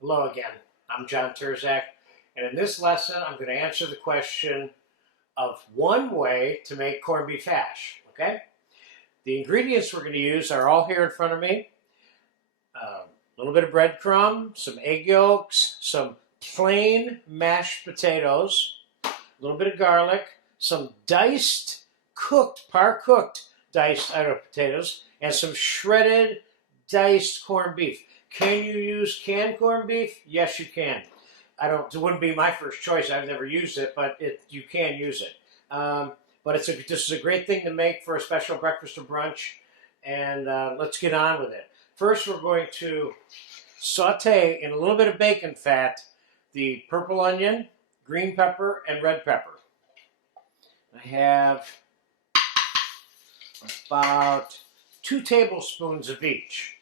Hello again, I'm John Terzak, and in this lesson I'm going to answer the question of one way to make corned beef hash, okay? The ingredients we're going to use are all here in front of me. A little bit of breadcrumb, some egg yolks, some plain mashed potatoes, a little bit of garlic, some diced, par-cooked diced potatoes, and some shredded diced corned beef. Can you use canned corned beef? Yes, you can. It wouldn't be my first choice. I've never used it, but you can use it. But this is a great thing to make for a special breakfast or brunch. And let's get on with it. First, we're going to saute in a little bit of bacon fat the purple onion, green pepper, and red pepper. I have about 2 tablespoons of each.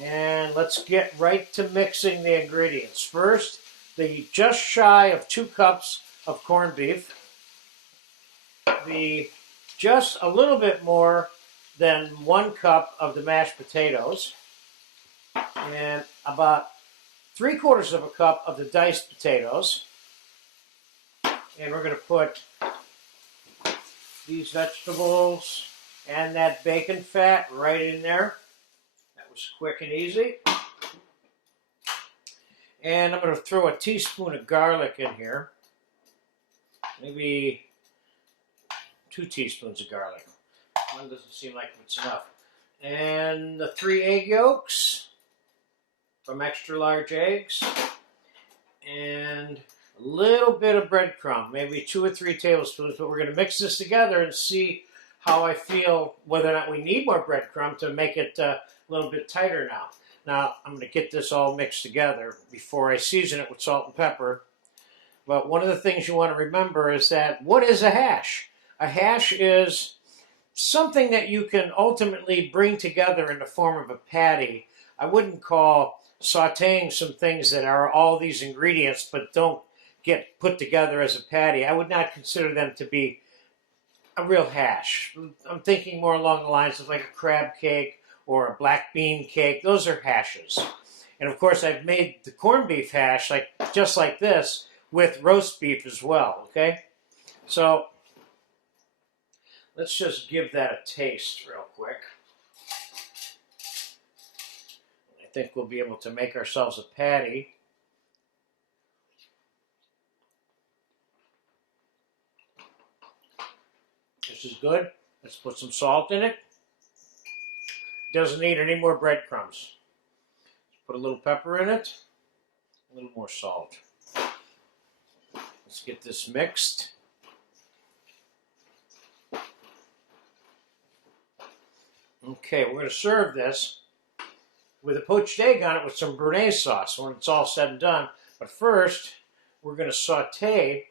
And let's get right to mixing the ingredients. First, the just shy of 2 cups of corned beef, the just a little bit more than 1 cup of the mashed potatoes, and about 3/4 of a cup of the diced potatoes. And we're going to put these vegetables and that bacon fat right in there. That was quick and easy. And I'm going to throw a teaspoon of garlic in here. Maybe 2 teaspoons of garlic. One doesn't seem like it's enough. And the 3 egg yolks from extra large eggs. And a little bit of breadcrumb, maybe 2 or 3 tablespoons. But we're going to mix this together and see how I feel, whether or not we need more breadcrumb to make it a little bit tighter now. Now, I'm going to get this all mixed together before I season it with salt and pepper. But one of the things you want to remember is that, what is a hash? A hash is something that you can ultimately bring together in the form of a patty. I wouldn't call sauteing some things that are all these ingredients but don't get put together as a patty. I would not consider them to be a real hash. I'm thinking more along the lines of like a crab cake or a black bean cake. Those are hashes. And of course, I've made the corned beef hash just like this with roast beef as well, okay? So let's just give that a taste real quick. I think we'll be able to make ourselves a patty. This is good. Let's put some salt in it. Doesn't need any more breadcrumbs. Put a little pepper in it. A little more salt. Let's get this mixed. Okay, we're going to serve this with a poached egg on it with some Béarnaise sauce when it's all said and done. But first, we're going to saute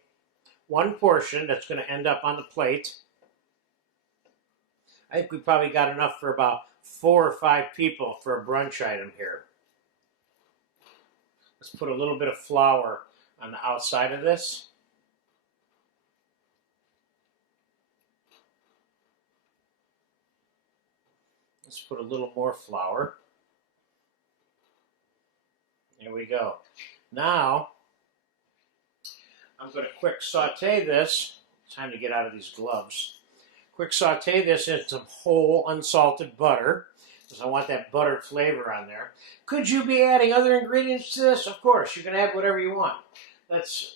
1 portion that's going to end up on the plate. I think we probably got enough for about 4 or 5 people for a brunch item here. Let's put a little bit of flour on the outside of this. Let's put a little more flour. There we go. Now, I'm going to quick saute this. Time to get out of these gloves. Quick saute this in some whole unsalted butter, because I want that buttered flavor on there. Could you be adding other ingredients to this? Of course, you can add whatever you want. That's,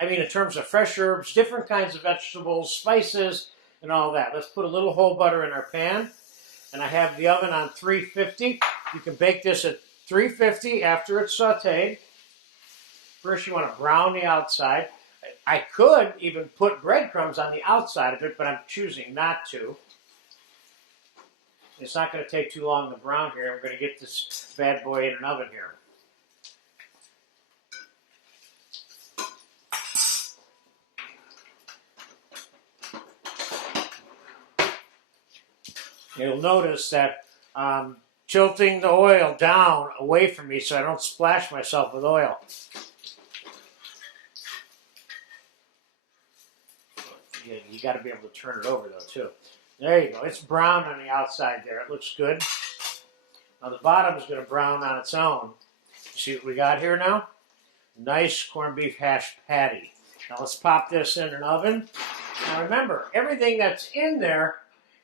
in terms of fresh herbs, different kinds of vegetables, spices, and all that. Let's put a little whole butter in our pan. And I have the oven on 350. You can bake this at 350 after it's sauteed. First, you want to brown the outside. I could even put breadcrumbs on the outside of it, but I'm choosing not to. It's not going to take too long to brown here. I'm going to get this bad boy in an oven here. You'll notice that I'm tilting the oil down away from me so I don't splash myself with oil. You got to be able to turn it over though too. There you go. It's brown on the outside there. It looks good. Now the bottom is going to brown on its own. See what we got here now? Nice corned beef hash patty. Now let's pop this in an oven. Now remember, everything that's in there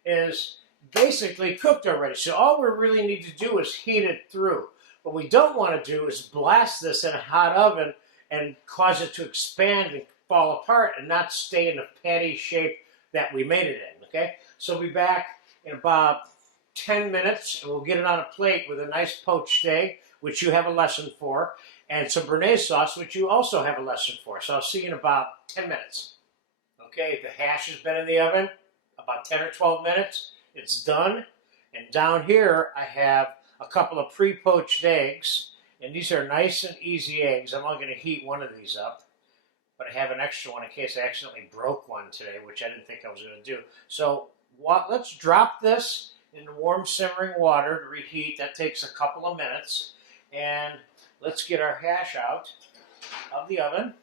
is basically cooked already. So all we really need to do is heat it through. What we don't want to do is blast this in a hot oven and cause it to expand and fall apart and not stay in the patty shape that we made it in, okay? So we'll be back in about 10 minutes and we'll get it on a plate with a nice poached egg, which you have a lesson for, and some Béarnaise sauce, which you also have a lesson for. So I'll see you in about 10 minutes. Okay, the hash has been in the oven about 10 or 12 minutes. It's done. And down here I have a couple of pre-poached eggs. And these are nice and easy eggs. I'm only going to heat one of these up. But I have an extra one in case I accidentally broke one today, which I didn't think I was going to do. So let's drop this in warm simmering water to reheat. That takes a couple of minutes. And let's get our hash out of the oven and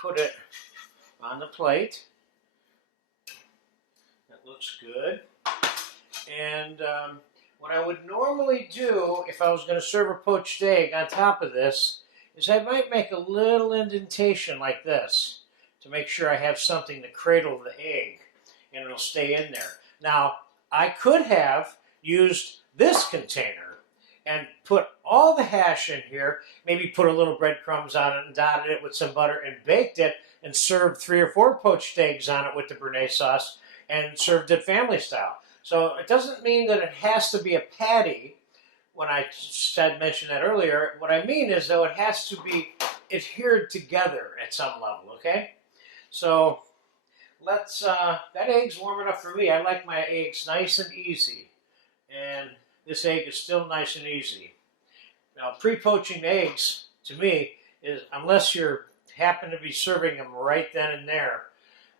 put it on the plate. That looks good. And what I would normally do if I was going to serve a poached egg on top of this is I might make a little indentation like this to make sure I have something to cradle the egg and it'll stay in there. Now, I could have used this container and put all the hash in here, maybe put a little breadcrumbs on it and dotted it with some butter and baked it and served 3 or 4 poached eggs on it with the Béarnaise sauce and served it family style. So it doesn't mean that it has to be a patty. When I mentioned that earlier, what I mean is though it has to be adhered together at some level, okay? So let's, that egg's warm enough for me. I like my eggs nice and easy. And this egg is still nice and easy. Now pre-poaching eggs, to me, is unless you're happen to be serving them right then and there,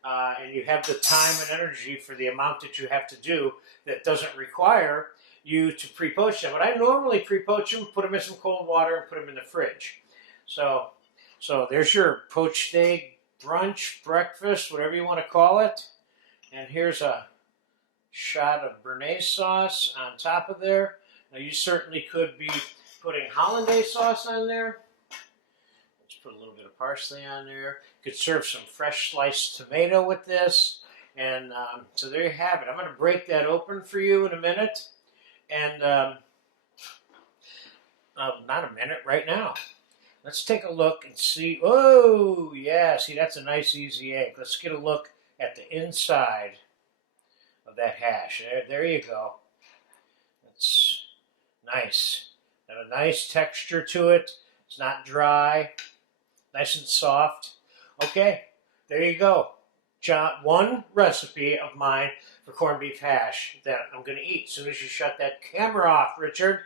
and you have the time and energy for the amount that you have to do that doesn't require you to pre-poach them. But I normally pre-poach them, put them in some cold water, and put them in the fridge. So there's your poached egg brunch, breakfast, whatever you want to call it. And here's a shot of Béarnaise sauce on top of there. Now you certainly could be putting hollandaise sauce on there. Let's put a little bit of parsley on there. You could serve some fresh sliced tomato with this. And so there you have it. I'm going to break that open for you in a minute. And not a minute, right now. Let's take a look and see. Oh, yeah, see, that's a nice, easy egg. Let's get a look at the inside of that hash. There you go. That's nice. Got a nice texture to it. It's not dry. Nice and soft. Okay, there you go. One recipe of mine for corned beef hash that I'm going to eat as soon as you shut that camera off, Richard.